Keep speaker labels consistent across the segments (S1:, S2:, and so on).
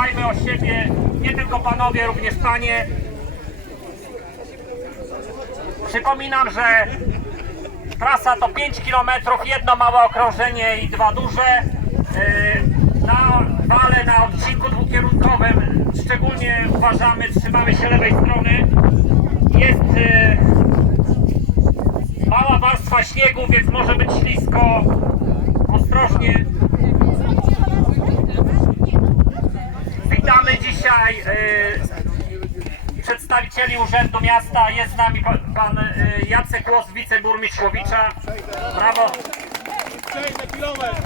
S1: Dbajmy o siebie, nie tylko panowie, również panie. Przypominam, że trasa to 5 km, jedno małe okrążenie i dwa duże. Yy, Na wale, na odcinku dwukierunkowym szczególnie uważamy, trzymamy się lewej strony. Jest yy, mała warstwa śniegu, więc może być ślisko. Dzisiaj yy, przedstawicieli Urzędu Miasta. Jest z nami pan, pan yy, Jacek Łos, wiceburmistrz Łowicza. Brawo.
S2: Przejdę kilometr!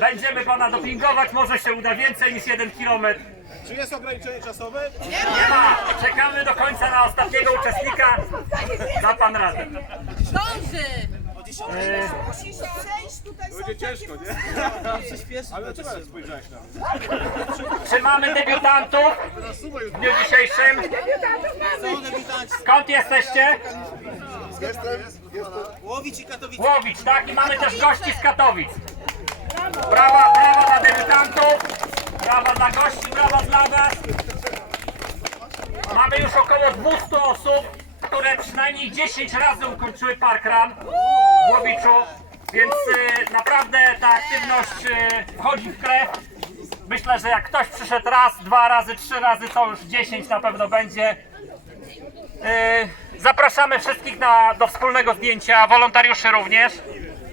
S1: Będziemy pana dopingować, może się uda więcej niż jeden kilometr.
S2: Czy jest ograniczenie czasowe?
S1: Nie ma! Czekamy do końca na ostatniego uczestnika.
S2: Będzie ciężko, nie? Ale czemu spojrzałeś na mnie?
S1: Czy mamy debiutantów w dniu dzisiejszym? Skąd jesteście?
S3: Łowicz i Katowice.
S1: Łowicz, tak? I mamy też gości z Katowic. Brawa, brawa dla debiutantów, brawa dla gości, brawa dla was. Mamy już około 200 osób, przynajmniej 10 razy ukończyły parkrun w Łowiczu, więc y, naprawdę ta aktywność y, wchodzi w krew. Myślę, że jak ktoś przyszedł raz, dwa razy, trzy razy, to już 10 na pewno będzie. Y, Zapraszamy wszystkich na, do wspólnego zdjęcia, wolontariuszy również.